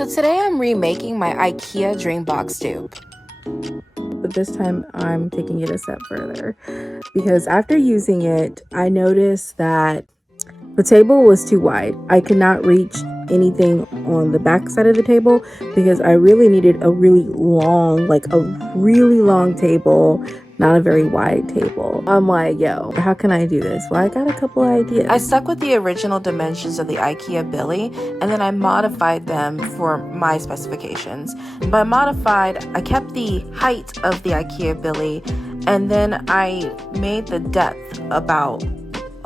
So today I'm remaking my IKEA Dreambox dupe. But this time I'm taking it a step further because after using it, I noticed that the table was too wide. I could not reach anything on the back side of the table because I really needed a really long table, not a very wide table. I'm like, yo, how can I do this? Well, I got a couple ideas. I stuck with the original dimensions of the IKEA Billy, and then I modified them for my specifications. By modified, I kept the height of the IKEA Billy, and then I made the depth about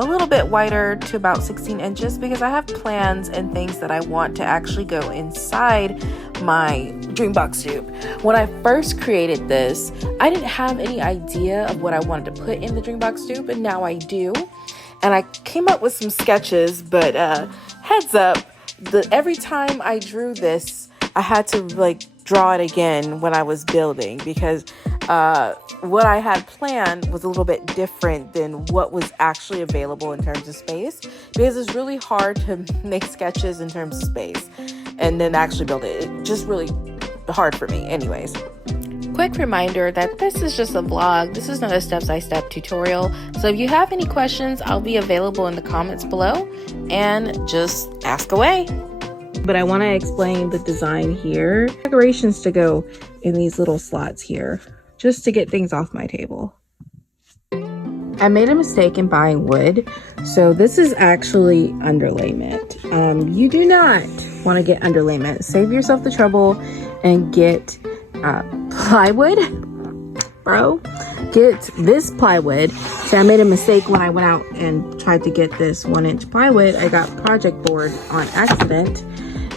a little bit wider to about 16 inches because I have plans and things that I want to actually go inside my Dreambox dupe. When I first created this, I didn't have any idea of what I wanted to put in the Dreambox dupe, and now I do. And I came up with some sketches, but heads up, every time I drew this, I had to draw it again when I was building because what I had planned was a little bit different than what was actually available in terms of space, because it's really hard to make sketches in terms of space and then actually build it. It's just really hard for me anyways. Quick reminder that this is just a vlog. This is not a step-by-step tutorial. So if you have any questions, I'll be available in the comments below and just ask away. But I want to explain the design here. Decorations to go in these little slots here, just to get things off my table. I made a mistake in buying wood. So this is actually underlayment. You do not want to get underlayment. Save yourself the trouble and get plywood, bro. Get this plywood. So I made a mistake when I went out and tried to get this 1-inch plywood. I got project board on accident.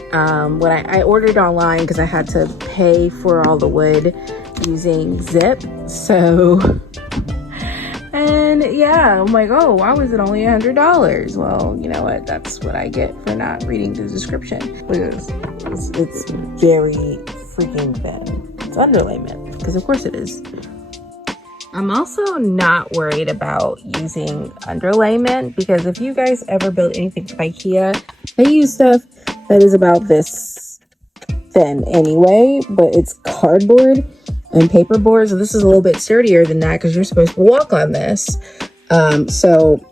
When I ordered online because I had to pay for all the wood using Zip. So, and yeah, I'm like, oh, why was it only $100? Well, you know what? That's what I get for not reading the description. It's very freaking thin. It's underlayment, because of course it is. I'm also not worried about using underlayment because if you guys ever build anything from IKEA, they use stuff that is about this thin anyway, but it's cardboard and paperboard, so this is a little bit sturdier than that because you're supposed to walk on this. So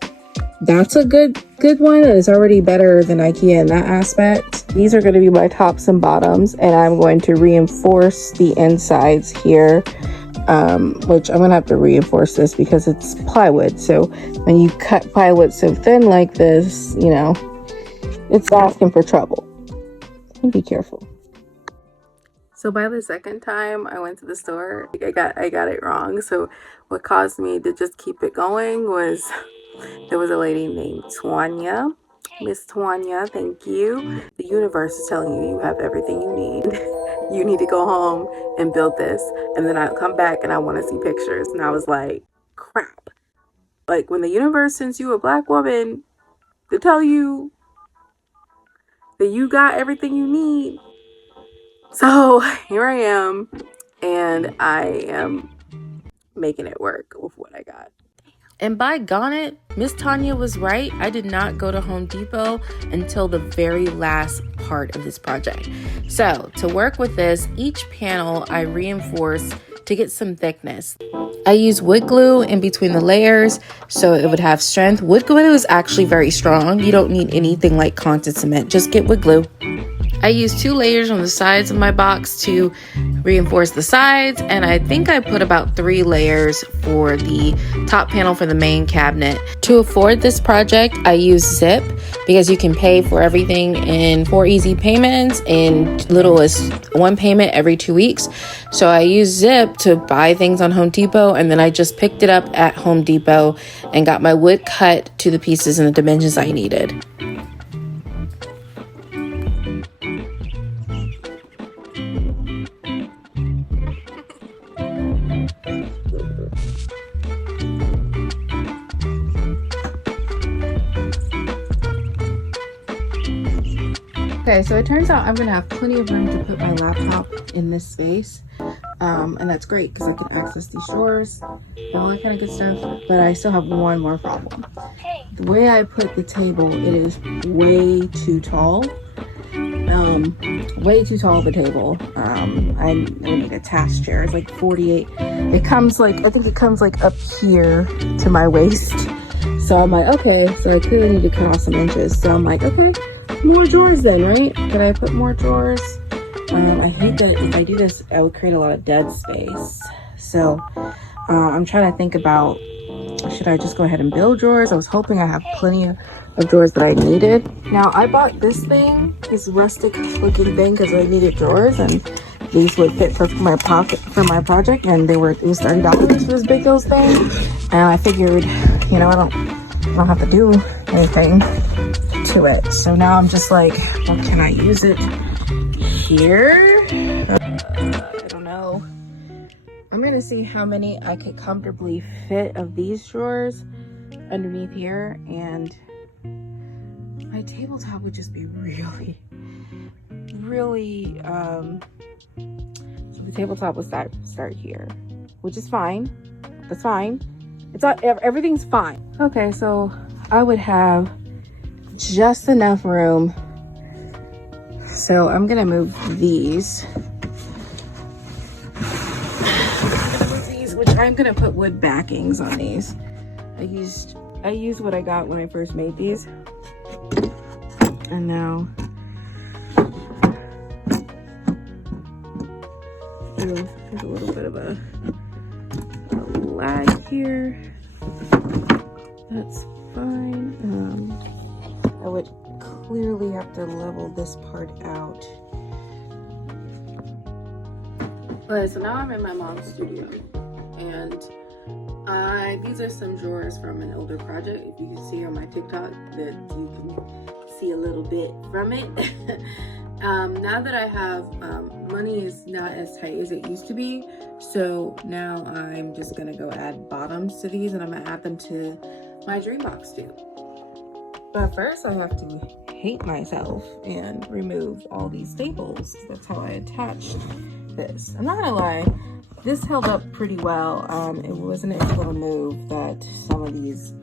that's a good one. It's already better than IKEA in that aspect. These are going to be my tops and bottoms, and I'm going to reinforce the insides here, which I'm going to have to reinforce this because it's plywood. So when you cut plywood so thin like this, you know, it's asking for trouble. And be careful. So by the second time I went to the store, I got it wrong. So what caused me to just keep it going was there was a lady named Tanya. Miss Tanya, thank you. The universe is telling you you have everything you need. You need to go home and build this. And then I come back and I want to see pictures. And I was like, crap. Like when the universe sends you a black woman to tell you that you got everything you need. So here I am, and I am making it work with what I got. And by gone it, Miss Tanya was right. I did not go to Home Depot until the very last part of this project. So to work with this, each panel I reinforce to get some thickness. I use wood glue in between the layers so it would have strength. Wood glue is actually very strong. You don't need anything like content cement. Just get wood glue. I used 2 layers on the sides of my box to reinforce the sides, and I think I put about 3 layers for the top panel for the main cabinet. To afford this project, I use Zip because you can pay for everything in 4 easy payments in little as 1 payment every 2 weeks. So I use Zip to buy things on Home Depot, and then I just picked it up at Home Depot and got my wood cut to the pieces and the dimensions I needed. Okay, so it turns out I'm gonna have plenty of room to put my laptop in this space, and that's great because I can access these drawers and all that kind of good stuff. But I still have one more problem. The way I put the table, it is way too tall. way too tall of a table. I need a task chair. It's like 48. It comes like, I think it comes like up here to my waist. So I'm like, okay, so I clearly need to cut off some inches. So I'm like, okay, more drawers then, right? Could I put more drawers? I hate that if I do this, I would create a lot of dead space. So I'm trying to think about, should I just go ahead and build drawers? I was hoping I have plenty of drawers that I needed. Now I bought this thing, this rustic looking thing, because I needed drawers, and these would fit for my pocket for my project. And it was $30 for this big old thing, and I figured, you know, I don't have to do anything to it. So now I'm just like, well, can I use it here? I don't know. I'm gonna see how many I could comfortably fit of these drawers underneath here, and my tabletop would just be really so the tabletop would start here, which is fine. That's fine. It's all, everything's fine. Okay, so I would have just enough room. So I'm gonna move these. Which I'm gonna put wood backings on these. I used what I got when I first made these, and now there's a little bit of a lag here. That's fine. I would clearly have to level this part out. But so now I'm in my mom's studio, and these are some drawers from an older project. If you can see on my TikTok, that you can see a little bit from it. Now that I have, money is not as tight as it used to be, so now I'm just gonna go add bottoms to these, and I'm gonna add them to my Dreambox too. But first I have to hate myself and remove all these staples. That's how I attached this. I'm not gonna lie, this held up pretty well. It wasn't able to move that some of these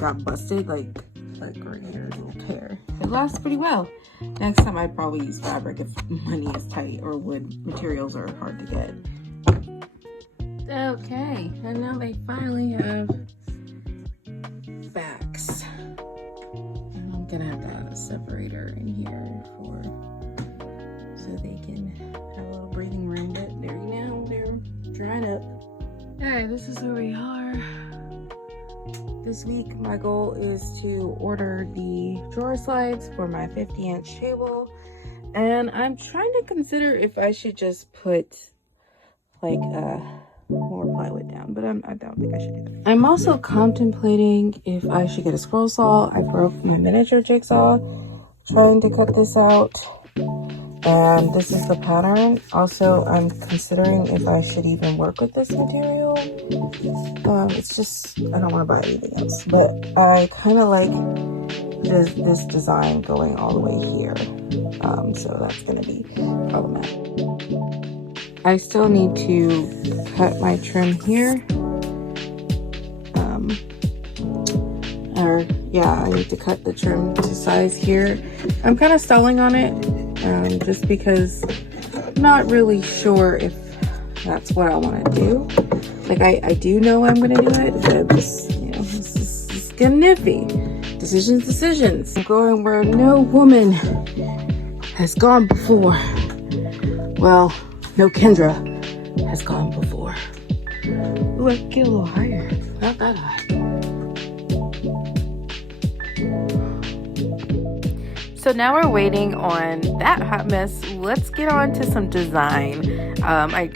got busted, like right here, a little tear. It lasts pretty well. Next time I'd probably use fabric if money is tight or wood materials are hard to get. Okay, and now they finally have backs. And I'm gonna have to add a separator in here so they can have a little breathing room. But there you go, they're drying up. Alright, this is where we are. This week my goal is to order the drawer slides for my 50-inch table, and I'm trying to consider if I should just put like more plywood down, but I don't think I should do that. I'm also contemplating if I should get a scroll saw. I broke my miniature jigsaw trying to cut this out, and this is the pattern. Also, I'm considering if I should even work with this material. It's just, I don't want to buy anything else, but I kind of like this design going all the way here, so that's going to be problematic. I still need to cut my trim here, I need to cut the trim to size here. I'm kind of stalling on it, just because I'm not really sure if that's what I want to do. Like, I do know I'm going to do it, but I'm just, this is getting iffy. Decisions. I'm going where no woman has gone before. Well, no Kendra has gone before. Ooh, I can get a little higher. Not that high. So now we're waiting on that hot mess. Let's get on to some design.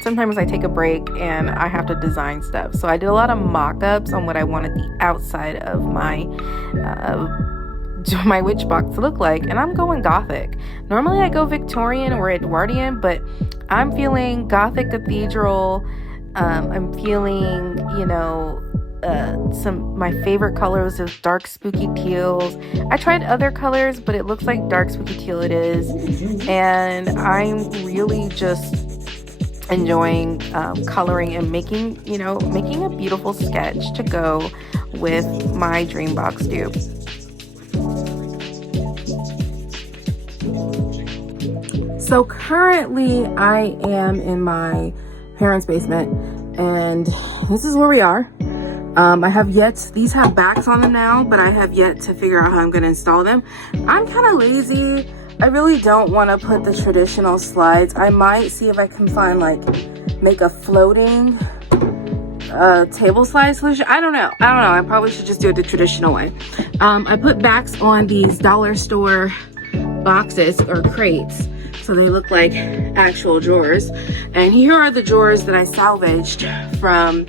Sometimes I take a break and I have to design stuff. So I did a lot of mock-ups on what I wanted the outside of my witch box to look like, and I'm going Gothic. Normally I go Victorian or Edwardian, but I'm feeling Gothic cathedral. I'm feeling, my favorite colors is dark spooky teals. I tried other colors, but it looks like dark spooky teal it is, and I'm really just enjoying coloring and making a beautiful sketch to go with my Dreambox dupe. So currently I am in my parents' basement, and this is where we are. I have yet, these have backs on them now, but I have yet to figure out how I'm gonna install them. I'm kind of lazy. I really don't want to put the traditional slides. I might see if I can find like, make a floating table slide solution. I don't know. I probably should just do it the traditional way. I put backs on these dollar store boxes or crates, so they look like actual drawers. And here are the drawers that I salvaged from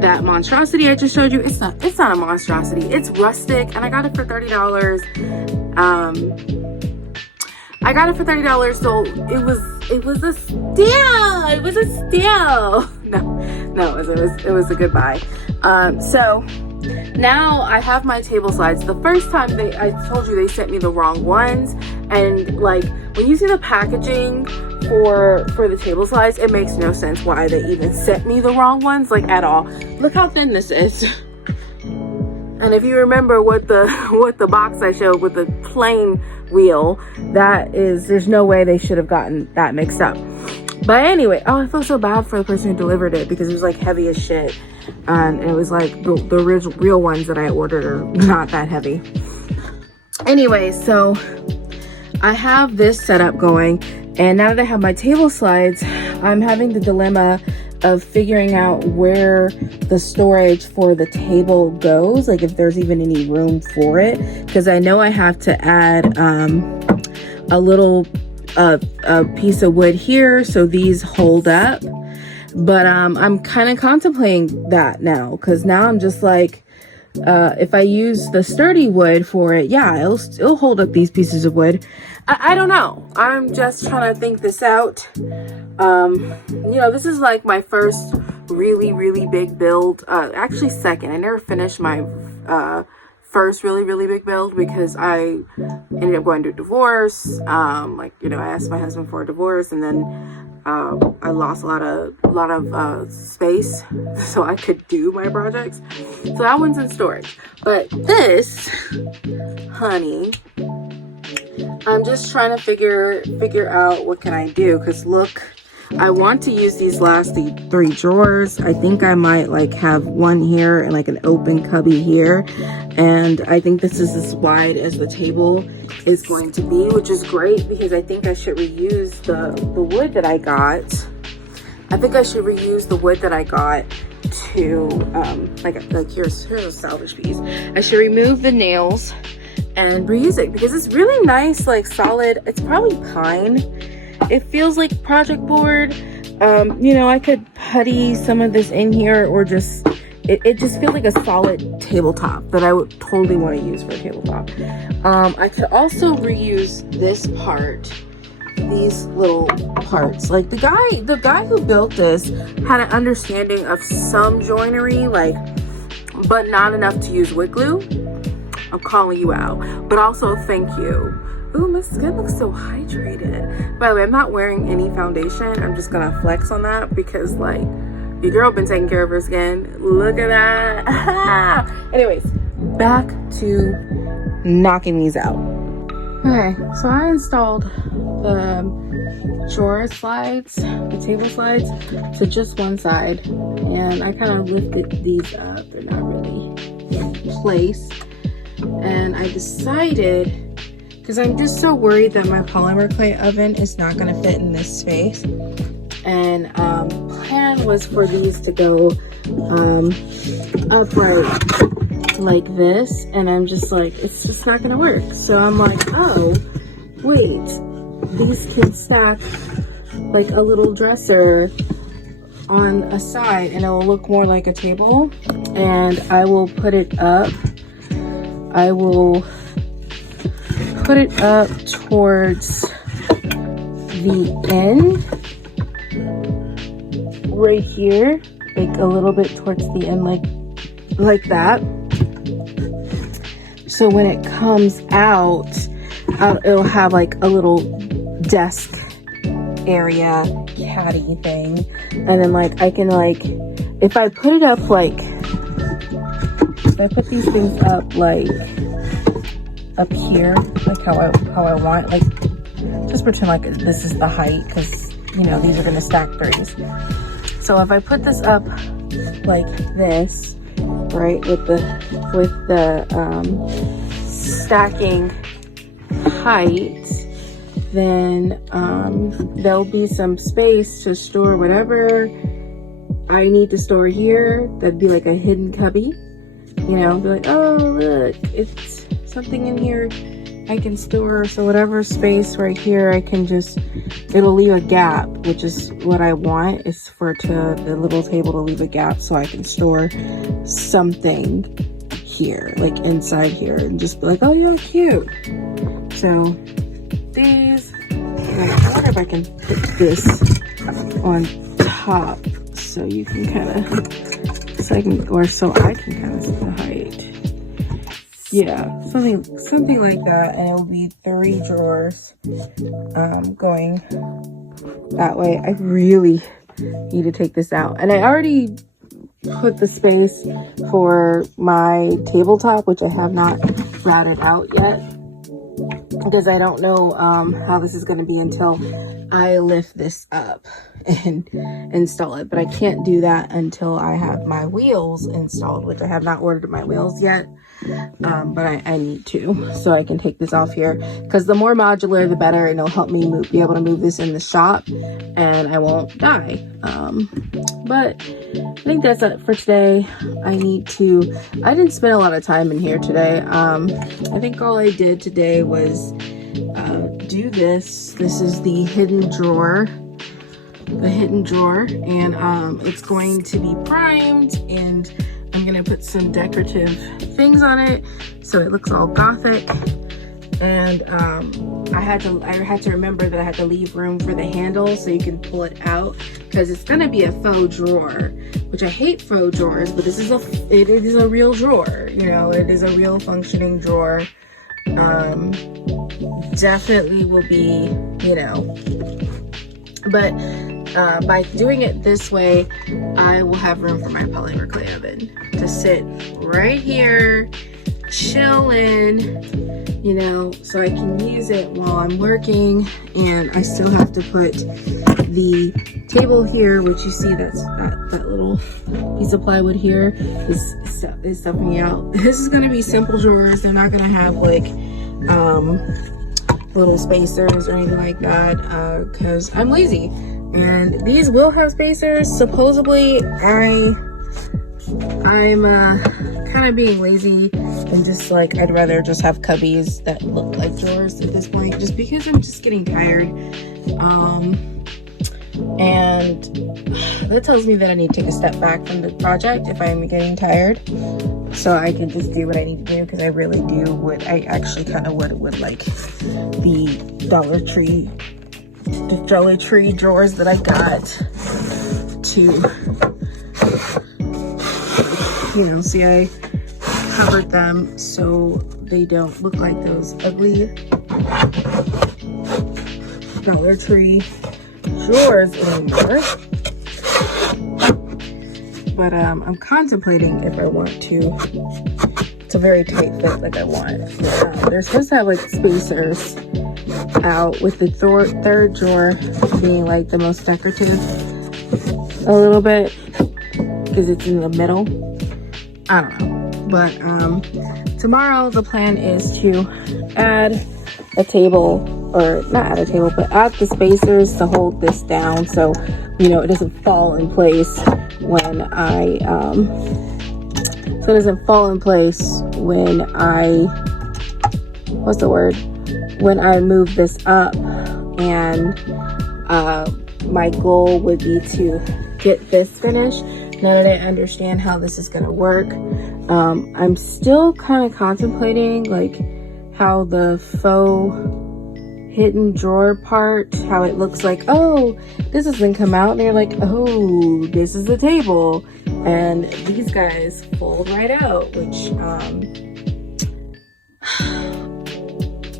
that monstrosity I just showed you. It's not a monstrosity. It's rustic, and I got it for $30. I got it for $30, so it was a steal. It was a steal. No, it was a good buy. So now I have my table slides. The first time I told you they sent me the wrong ones, and like when you see the packaging for the table slides, it makes no sense why they even sent me the wrong ones, like at all. Look how thin this is. And if you remember what the box I showed with the plain wheel, there's no way they should have gotten that mixed up. But anyway, oh, I feel so bad for the person who delivered it, because it was like heavy as shit. And it was like the real ones that I ordered are not that heavy. Anyway, so I have this setup going, and now that I have my table slides, I'm having the dilemma of figuring out where the storage for the table goes, like if there's even any room for it, because I know I have to add a little a piece of wood here so these hold up. But I'm kind of contemplating that now, because now I'm just like, if I use the sturdy wood for it, yeah, it'll hold up these pieces of wood. I don't know. I'm just trying to think this out. You know, this is like my first really big build. Actually second. I never finished my first really big build because I ended up going to divorce. Like, you know, I asked my husband for a divorce, and then I lost a lot of space so I could do my projects. So that one's in storage. But this, honey, I'm just trying to figure out what can I do, because look, I want to use these last three drawers. I think I might like have one here and like an open cubby here, and I think this is as wide as the table is going to be, which is great because I think I should reuse the wood that I got. I think I should reuse the wood that I got to like here's a salvage piece. I should remove the nails and reuse it because it's really nice, like solid. It's probably pine. It feels like project board. You know, I could putty some of this in here, or just it just feels like a solid tabletop that I would totally want to use for a tabletop. I could also reuse this part, these little parts. Like the guy who built this had an understanding of some joinery, like, but not enough to use wood glue. I'm calling you out, but also thank you. Ooh, my skin looks so hydrated. By the way, I'm not wearing any foundation. I'm just gonna flex on that because like your girl been taking care of her skin. Look at that. Anyways, back to knocking these out. Okay, so I installed the drawer slides, the table slides, to just one side, and I kind of lifted these up. They're not really in place, and I decided, because I'm just so worried that my polymer clay oven is not going to fit in this space. And plan was for these to go upright like this. And I'm just like, it's just not going to work. So I'm like, oh, wait, these can stack like a little dresser on a side and it will look more like a table. And I will put it up. I will put it up towards the end right here, like a little bit towards the end, like that. So when it comes out, it'll have like a little desk area caddy thing, and then like I can, like, if I put it up, like if I put these things up like up here, like how I want, like just pretend like this is the height, because you know these are going to stack 3s. So if I put this up like this, right, with the stacking height, then there'll be some space to store whatever I need to store here. That'd be like a hidden cubby, you know, be like, oh look, it's something in here I can store. So whatever space right here, I can just, it'll leave a gap, which is what I want, is for the little table to leave a gap so I can store something here, like inside here, and just be like, oh yeah, cute. So these, I wonder if I can put this on top so you can kind of, so I can kind of see the height. Yeah, something like that, and it will be 3 drawers going that way. I really need to take this out, and I already put the space for my tabletop, which I have not routed out yet, because I don't know how this is going to be until I lift this up and install it. But I can't do that until I have my wheels installed, which I have not ordered my wheels yet. But I need to, so I can take this off here, because the more modular the better, and it'll help me be able to move this in the shop and I won't die. But I think that's it for today. I didn't spend a lot of time in here today. I think all I did today was do this is the hidden drawer, and it's going to be primed, and I'm gonna put some decorative things on it so it looks all gothic. And I had to remember that I had to leave room for the handle so you can pull it out, because it's gonna be a faux drawer, which I hate faux drawers, but it is a real drawer. You know, it is a real functioning drawer. Definitely will be, you know, but by doing it this way, I will have room for my polymer oven to sit right here, chilling, you know, so I can use it while I'm working. And I still have to put the table here, which you see that little piece of plywood here is stuffing me out. This is going to be simple drawers. They're not going to have like little spacers or anything like that, because I'm lazy. And these will have spacers. Supposedly, I'm kind of being lazy and just like, I'd rather just have cubbies that look like drawers at this point, just because I'm just getting tired. And that tells me that I need to take a step back from the project if I'm getting tired, so I can just do what I need to do, because I really do I actually kind of would like the Dollar Tree drawers that I got to, you know, see, I covered them so they don't look like those ugly Dollar Tree drawers anymore. But I'm contemplating if I want to. It's a very tight fit like I want. They're supposed to have like spacers out, with the third drawer being like the most decorative a little bit, because it's in the middle. I don't know. But tomorrow the plan is to add a table, or not add a table, but add the spacers to hold this down, so you know it doesn't fall in place when I when I move this up. And my goal would be to get this finished. Now that I understand how this is going to work, I'm still kind of contemplating like how the faux hidden drawer part, how it looks like, oh, this doesn't come out, and you're like, oh, this is the table, and these guys fold right out, which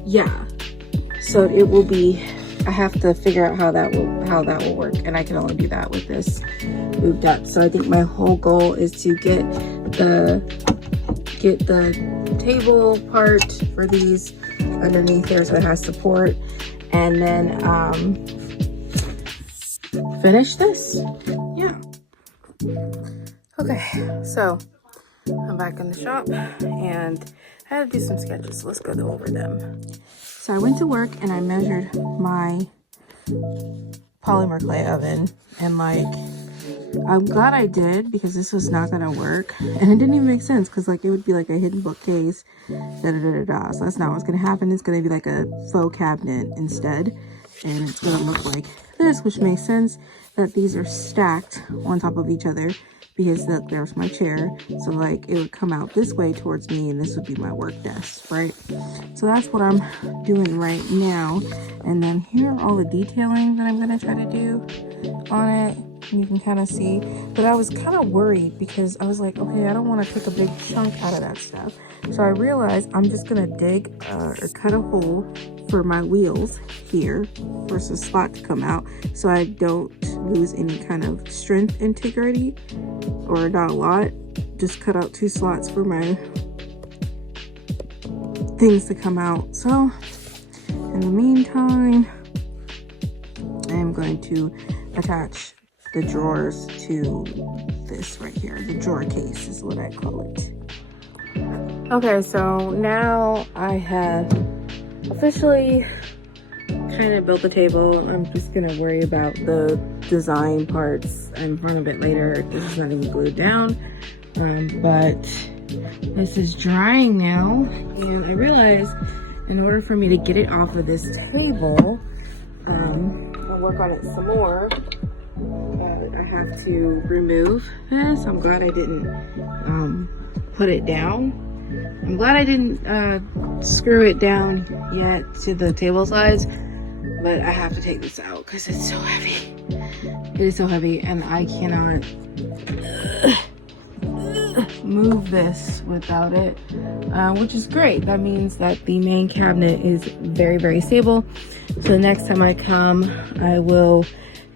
yeah, so it will be, I have to figure out how that will work, and I can only do that with this moved up. So I think my whole goal is to get the table part for these underneath here so it has support, and then finish this. Yeah. Okay, so I'm back in the shop and I had to do some sketches. So let's go over them. So I went to work and I measured my polymer clay oven, and like, I'm glad I did, because this was not gonna work, and it didn't even make sense, because like it would be like a hidden bookcase, so that's not what's gonna happen. It's gonna be like a faux cabinet instead, and it's gonna look like this, which makes sense that these are stacked on top of each other, because look, there's my chair, so like it would come out this way towards me, and this would be my work desk, right? So that's what I'm doing right now. And then here are all the detailing that I'm gonna try to do on it. You can kind of see, but I was kind of worried because I was like, okay, I don't want to take a big chunk out of that stuff. So I realized I'm just gonna dig or cut a hole for my wheels here for some slot to come out, so I don't lose any kind of strength integrity, or not a lot. Just cut out 2 slots for my things to come out. So in the meantime, I am going to attach the drawers to this right here. The drawer case is what I call it. Okay, so now I have officially kind of built the table. I'm just gonna worry about the design parts in front of it later. This is not even glued down, but this is drying now, and I realized in order for me to get it off of this table, I'll work on it some more. I have to remove this. I'm glad I didn't put it down. I'm glad I didn't screw it down yet to the table sides, but I have to take this out because it's so heavy. It is so heavy, and I cannot move this without it, which is great. That means that the main cabinet is very, very stable. So the next time I come, I will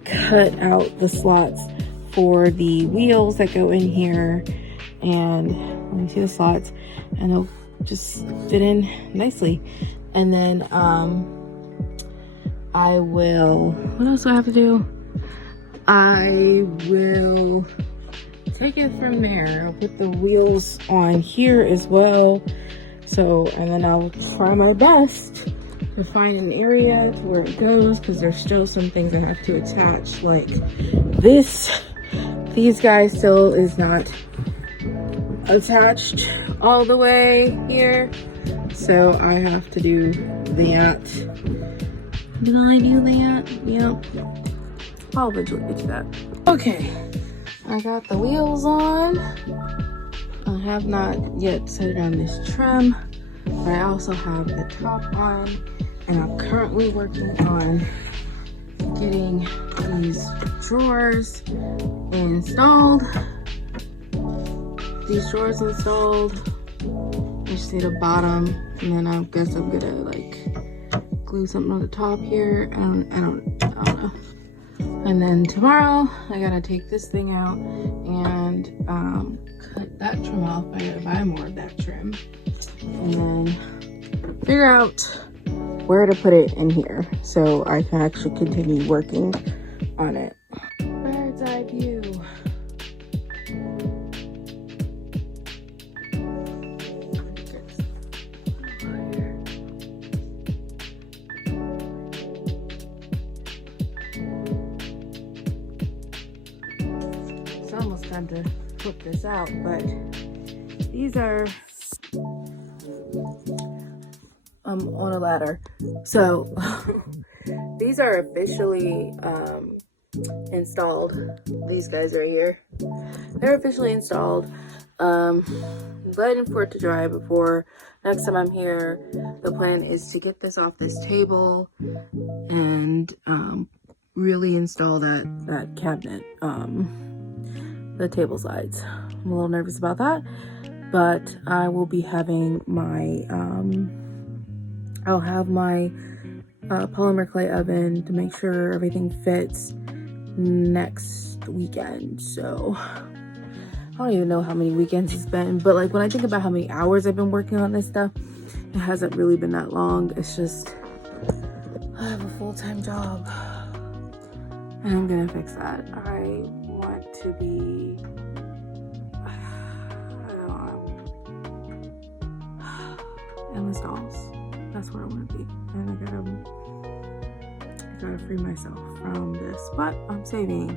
cut out the slots for the wheels that go in here, and let me see the slots, and it'll just fit in nicely. And then I will, what else do I have to do? I will take it from there. I'll put the wheels on here as well. So, and then I'll try my best to find an area to where it goes, because there's still some things I have to attach, like this. These guys still is not attached all the way here, so I have to do that. Did I do that? Yep. I'll eventually get to that. Okay, I got the wheels on. I have not yet set on this trim, but I also have the top on, and I'm currently working on getting these drawers installed. These drawers installed. I just need a bottom, and then I guess I'm gonna like glue something on the top here. I don't know. And then tomorrow I gotta take this thing out and cut that trim off. I gotta buy more of that trim, and then figure out where to put it in here so I can actually continue working on it. Bird's eye view. It's almost time to flip this out, but these are on a ladder. So these are officially installed. These guys right here, they're officially installed. I'm waiting for it to dry before next time I'm here. The plan is to get this off this table and really install that cabinet, the table sides. I'm a little nervous about that, but I will be having my I'll have my polymer clay oven to make sure everything fits next weekend. So I don't even know how many weekends it's been, but like when I think about how many hours I've been working on this stuff, it hasn't really been that long. It's just have a full-time job. And I'm gonna fix that. I want to be, I don't know, in the stalls. That's where I want to be. And I gotta free myself from this. But I'm saving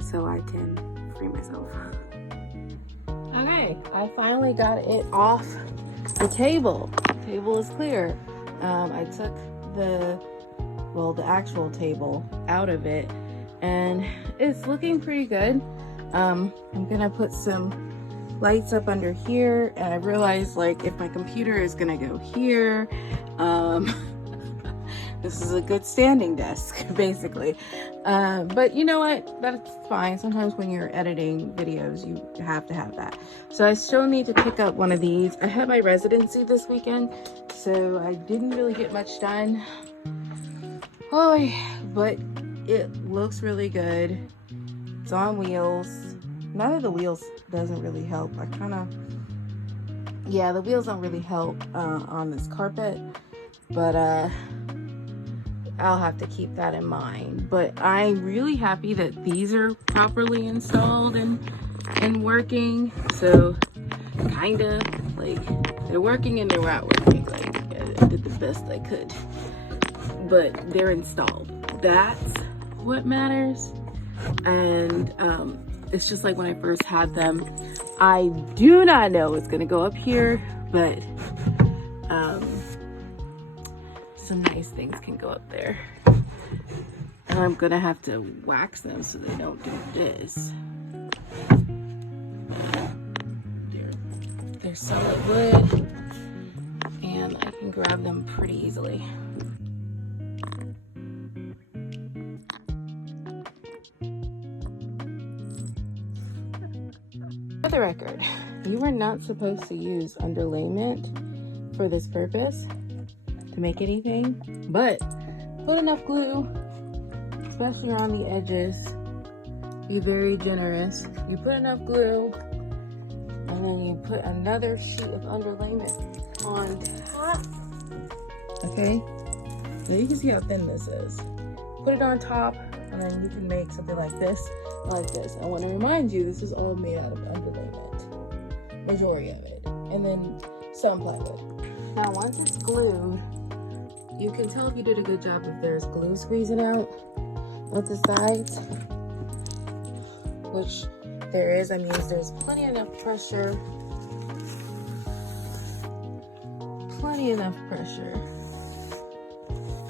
so I can free myself. Okay, I finally got it off the table. The table is clear. I took the actual table out of it, and it's looking pretty good. I'm gonna put some lights up under here, and I realized, like, if my computer is gonna go here, this is a good standing desk, basically. But you know what? That's fine. Sometimes when you're editing videos, you have to have that. So I still need to pick up one of these. I had my residency this weekend, so I didn't really get much done. Oh, but it looks really good. It's on wheels. None of the wheels doesn't really help. Yeah, the wheels don't really help on this carpet, but I'll have to keep that in mind. But I'm really happy that these are properly installed and working. So kinda like they're working and they're not working. Like I did the best I could, but they're installed. That's what matters. And it's just like when I first had them, I do not know what's gonna go up here, but some nice things can go up there. And I'm gonna have to wax them so they don't do this. They're solid wood, and I can grab them pretty easily. For the record, you are not supposed to use underlayment for this purpose to make anything, but put enough glue, especially around the edges. Be very generous. You put enough glue, and then you put another sheet of underlayment on top. Okay, so you can see how thin this is. Put it on top, and then you can make something like this, like this. I want to remind you, this is all made out of underlayment, majority of it, and then some plywood. Now, once it's glued, you can tell if you did a good job if there's glue squeezing out at the sides, which there is. I mean, there's plenty enough pressure. Plenty enough pressure.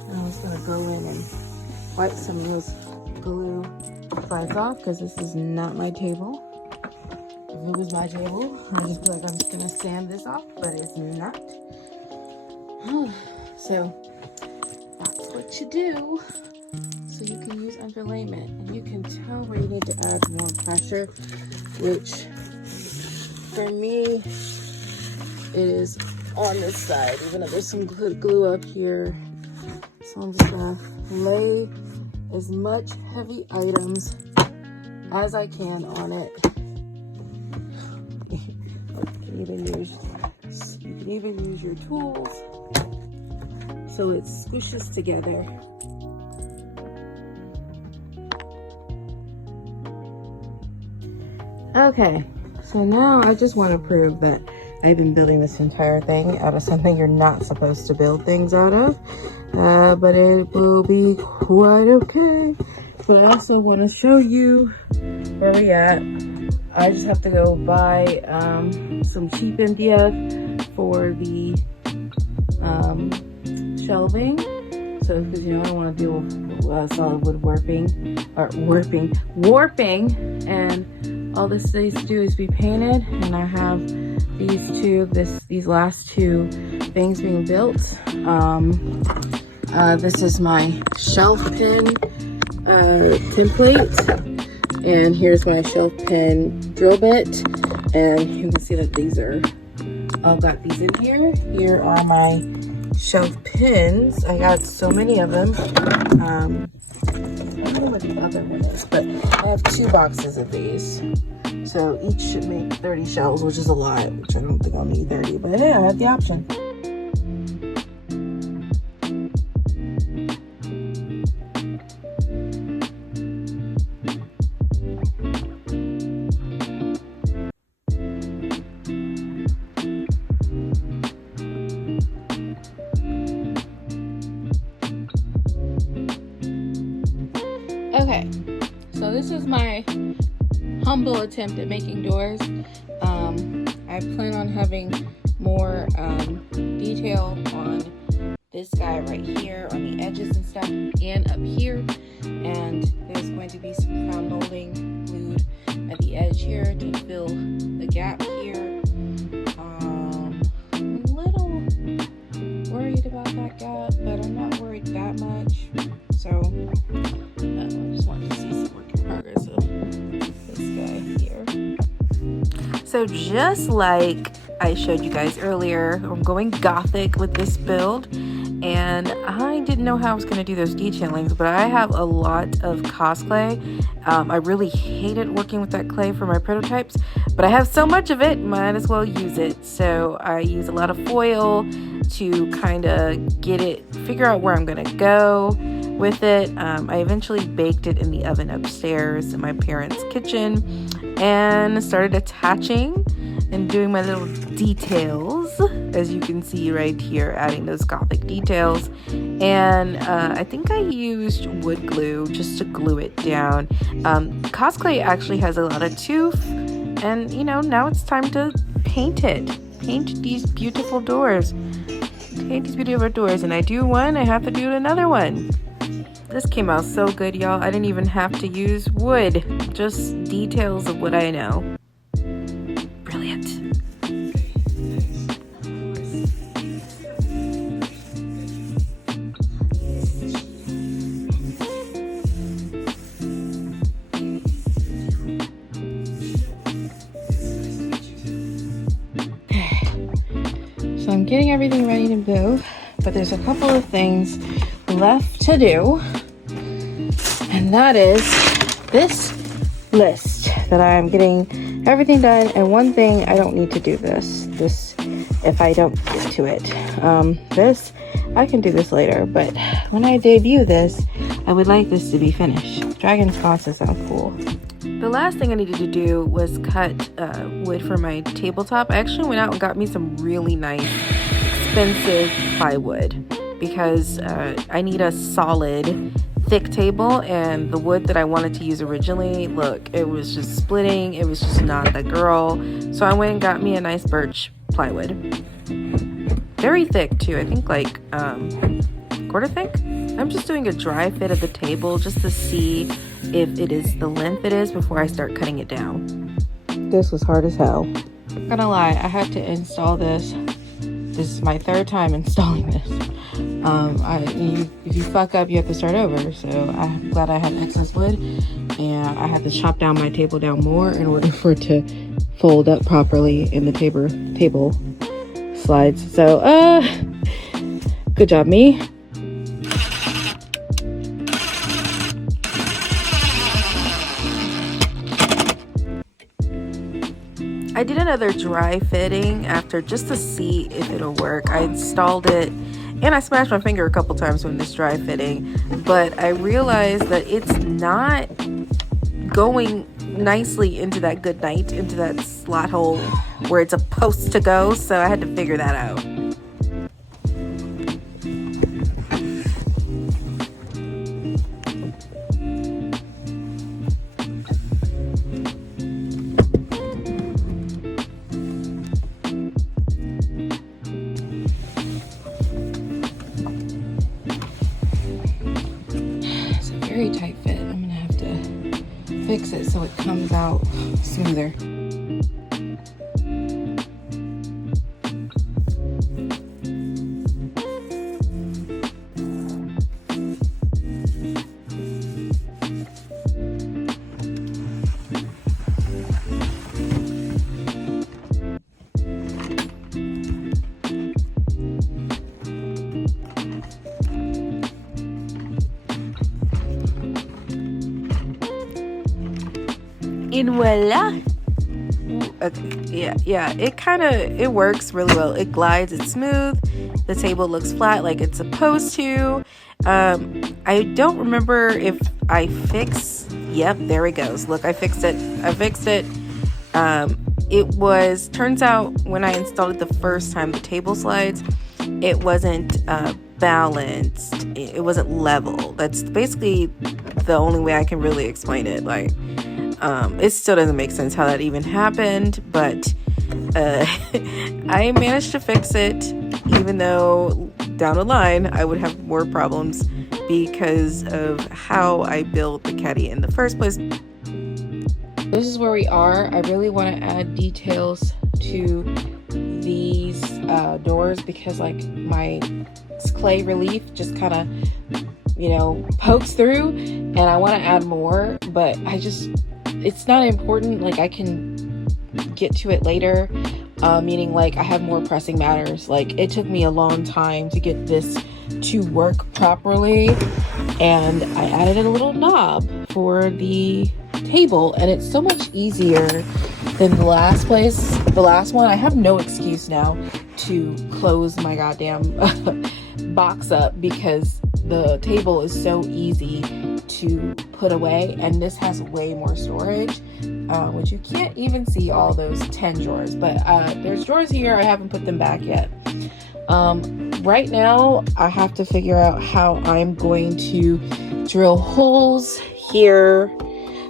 And I'm just gonna go in and wipe some of those glue slides off, because this is not my table. If it was my table, I'd just be like, I'm just gonna sand this off, but it's not. So that's what you do. So you can use underlayment, and you can tell where you need to add more pressure, which for me is on this side, even though there's some glue up here. So I'm just gonna lay as much heavy items as I can on it. You can even use your tools so it squishes together. Okay, so now I just want to prove that I've been building this entire thing out of something you're not supposed to build things out of, but it will be quite okay. But I also want to show you where we at. I just have to go buy some cheap MDF for the shelving. So, because you know I don't want to deal with solid wood warping, and all this needs to do is be painted. And I have these last two things being built. This is my shelf pin template, and here's my shelf pin drill bit, and you can see that these are all got these in here. Here are my shelf pins. I got so many of them. I don't know what the other one is, but I have 2 boxes of these. So each should make 30 shelves, which is a lot, which I don't think I'll need 30, but yeah, I have the option. Okay, so this is my humble attempt at making doors. I plan on having more detail on this guy right here, on the edges and stuff, and up here. And there's going to be some crown molding glued at the edge here to fill the gap here. I'm a little worried about that gap, but I'm not worried that much. So I just wanted to see some work in progress of this guy here. So just like I showed you guys earlier, I'm going gothic with this build, and I didn't know how I was going to do those detailings, but I have a lot of cosplay. I really hated working with that clay for my prototypes, but I have so much of it, might as well use it. So I use a lot of foil to kind of figure out where I'm going to go with it. I eventually baked it in the oven upstairs in my parents' kitchen and started attaching and doing my little details, as you can see right here, adding those gothic details. And I think I used wood glue just to glue it down. Cosplay actually has a lot of tooth, and you know, now it's time to paint it. Paint these beautiful doors. Paint these beautiful doors, and I do one, I have to do another one. This came out so good, y'all. I didn't even have to use wood, just details of what I know. Brilliant. So I'm getting everything ready to move, but there's a couple of things left to do, and that is this list that I'm getting everything done. And one thing, I don't need to do this if I don't get to it. This I can do this later, but when I debut this, I would like this to be finished. Dragon's Cross sounds cool. The last thing I needed to do was cut wood for my tabletop. I actually went out and got me some really nice, expensive plywood because I need a solid, thick table, and the wood that I wanted to use originally, look, it was just splitting. It was just not the girl. So I went and got me a nice birch plywood. Very thick too. I think like quarter thick. I'm just doing a dry fit of the table just to see if it is the length it is before I start cutting it down. This was hard as hell. Not gonna lie, I had to install this. This is my third time installing this. If you fuck up, you have to start over. So I'm glad I had excess wood, and I had to chop down my table down more in order for it to fold up properly in the table slides. So good job, me. I did another dry fitting after just to see if it'll work. I installed it and I smashed my finger a couple times doing this dry fitting, but I realized that it's not going nicely into that good night, into that slot hole where it's supposed to go, so I had to figure that out. Very tight fit. I'm gonna have to fix it so it comes out smoother. And voila. Okay, yeah, it works really well. It glides, it's smooth, the table looks flat like it's supposed to. I don't remember if I yep, there it goes. Look, I fixed it. Turns out when I installed it the first time, the table slides, it wasn't balanced. It wasn't level. That's basically the only way I can really explain it. Like, it still doesn't make sense how that even happened, but I managed to fix it, even though down the line I would have more problems because of how I built the caddy in the first place. This is where we are. I really want to add details to these doors because like my clay relief just kind of, you know, pokes through, and I want to add more, but it's not important. Like I can get to it later, meaning like I have more pressing matters. Like it took me a long time to get this to work properly, and I added a little knob for the table, and it's so much easier than the last one. I have no excuse now to close my goddamn box up because the table is so easy to put away, and this has way more storage, which you can't even see all those 10 drawers, but there's drawers here. I haven't put them back yet. Right now I have to figure out how I'm going to drill holes here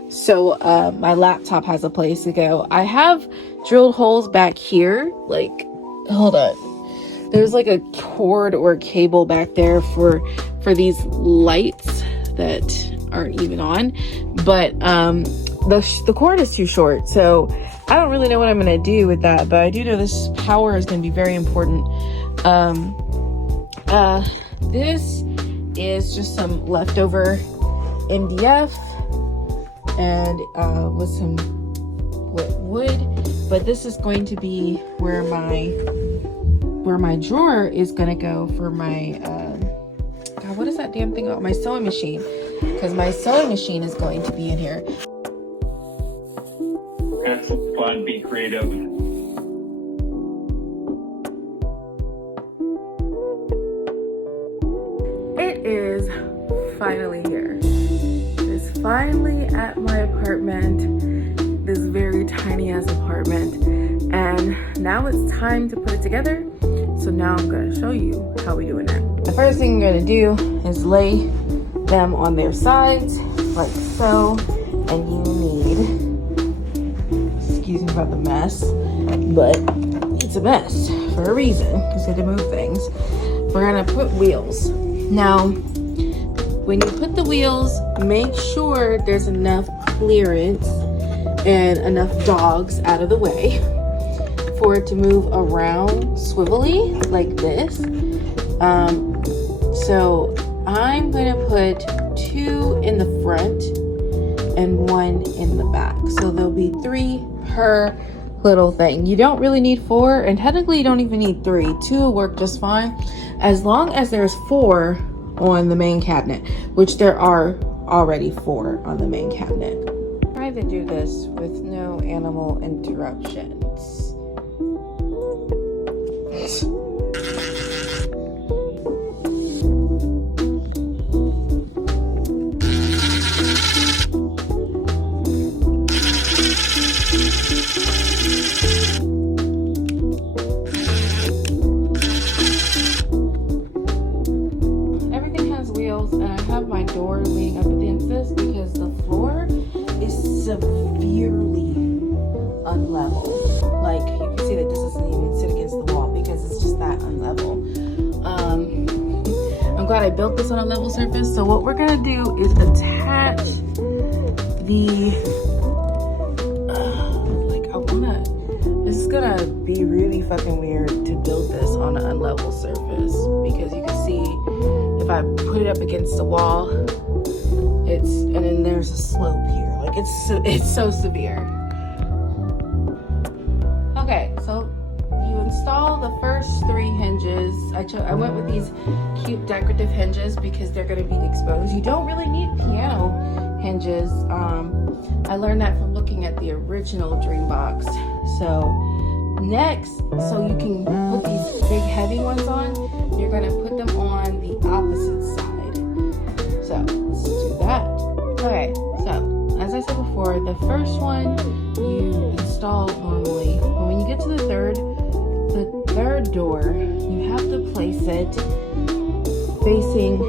so my laptop has a place to go. I have drilled holes back here, like, hold on, there's like a cord or cable back there for these lights that aren't even on, but the cord is too short, so I don't really know what I'm gonna do with that, but I do know this power is gonna be very important. This is just some leftover MDF and with some wood, but this is going to be where my drawer is gonna go for my God, what is that damn thing about my sewing machine? Because my sewing machine is going to be in here. Have some fun, be creative. It is finally here. It's finally at my apartment, this very tiny ass apartment, and now it's time to put it together. So now I'm gonna show you how we doing that. The first thing I'm gonna do is lay them on their sides like so, and you need, excuse me about the mess, but it's a mess for a reason because I had to move things. We're gonna put wheels. Now, when you put the wheels, make sure there's enough clearance and enough dogs out of the way for it to move around swivelly like this. So I'm gonna put 2 in the front and 1 in the back. So there'll be 3 per little thing. You don't really need 4, and technically you don't even need 3. 2 will work just fine as long as there's 4 on the main cabinet, which there are already 4 on the main cabinet. Try to do this with no animal interruptions. Everything has wheels, and I have my door leaning up against this because the floor is severely unlevel. Like, you can see that this doesn't even sit against the wall because it's just that unlevel. I'm glad I built this on a level surface. So what we're gonna do is attach the this is gonna be really fucking weird to build this on an unlevel surface because you can see if I put it up against the wall, and then there's a slope here. Like it's so severe. Okay, so you install the first 3 hinges. I went with these cute decorative hinges because they're going to be exposed. You don't really need piano hinges. I learned that from looking at the original Dream box. So next, so you can put these big heavy ones on, you're going to put them on the opposite side. So let's do that. Okay, so as I said before, the first one you install normally, but when you get to the third door, you have to place it facing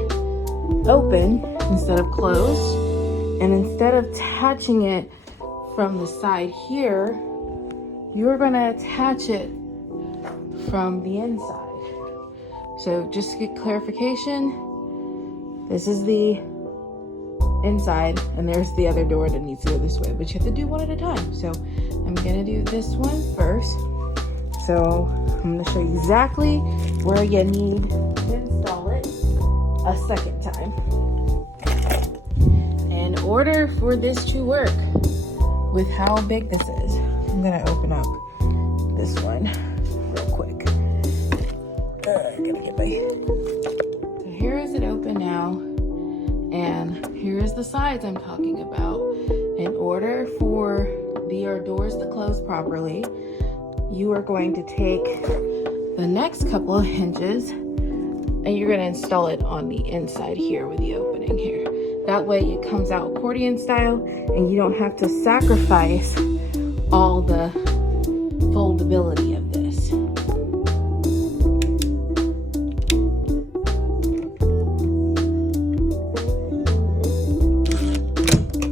open instead of closed. And instead of attaching it from the side here, you're gonna attach it from the inside. So just to get clarification, this is the inside and there's the other door that needs to go this way, but you have to do one at a time. So I'm gonna do this one first. So I'm gonna show you exactly where you need to install it a second time. In order for this to work with how big this is, I'm gonna open up this one real quick. Gotta get my... So here is it open now, and here is the sides I'm talking about. In order for your doors to close properly, you are going to take the next couple of hinges and you're going to install it on the inside here with the opening here. That way it comes out accordion style and you don't have to sacrifice all the foldability of this.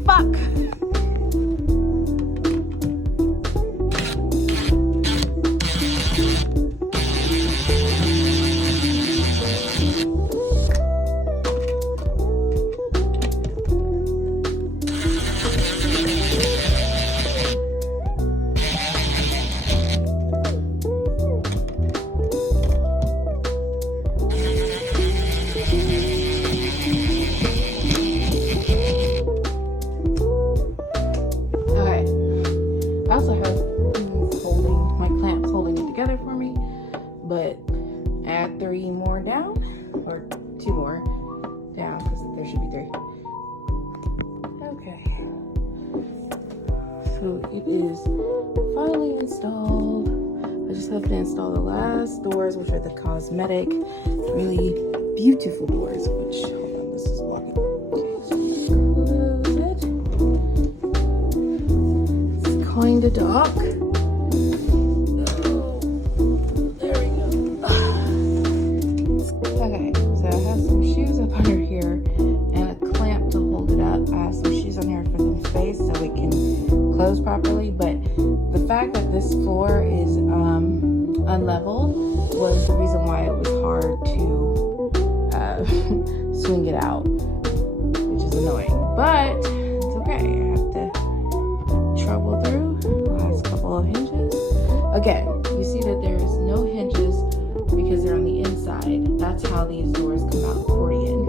Fuck! But add 3 more down, or 2 more down, because there should be 3. Okay, so it is finally installed. I just have to install the last doors, which are the cosmetic, really beautiful doors, which, hold on, this is blocking. Close it. It's going to dock. Under here and a clamp to hold it up. I have some shoes on here for some space so it can close properly, but the fact that this floor is unleveled was the reason why it was hard to swing it out, which is annoying, but it's okay. I have to trouble through the last couple of hinges. Again, you see that there is no hinges because they're on the inside. That's how these doors come out accordion.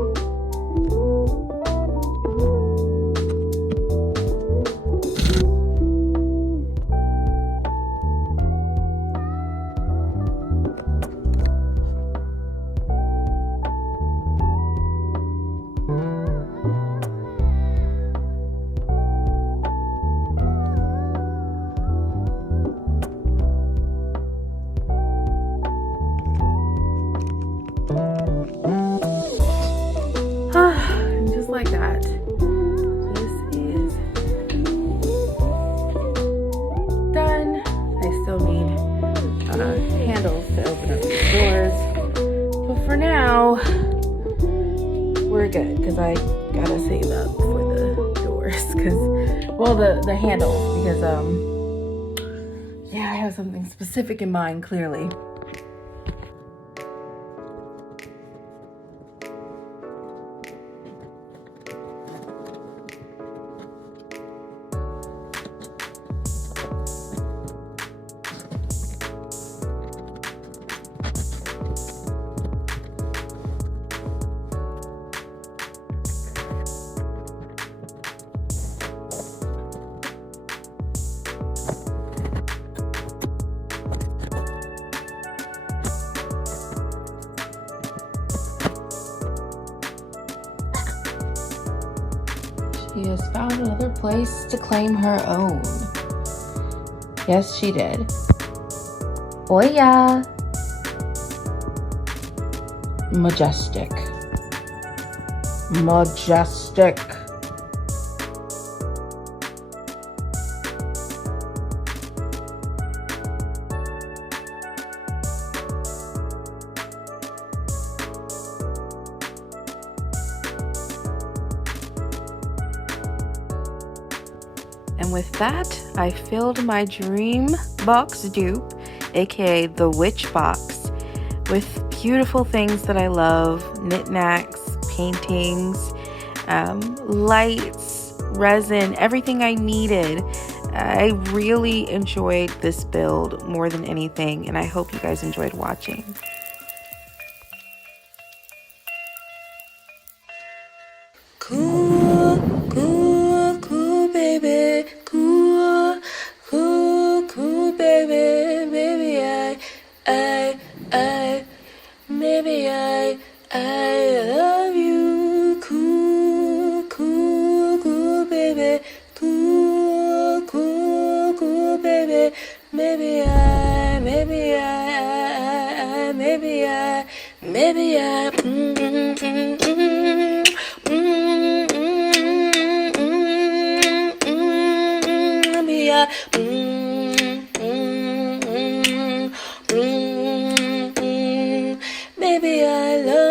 Just like that. This is done. I still need handles to open up these doors, but for now we're good because I gotta save up for the doors, because, well, the handles, because yeah, I have something specific in mind, clearly. She has found another place to claim her own. Yes, she did. Oh yeah. Majestic. Majestic. And with that, I filled my dream box dupe, aka the witch box, with beautiful things that I love: knickknacks, paintings, lights, resin, everything I needed. I really enjoyed this build more than anything, and I hope you guys enjoyed watching. Cool, cool, cool, baby. Cool, cool, cool, baby. Maybe I love you. Cool, cool, cool, baby. Cool, cool, cool, baby. Maybe I, maybe I love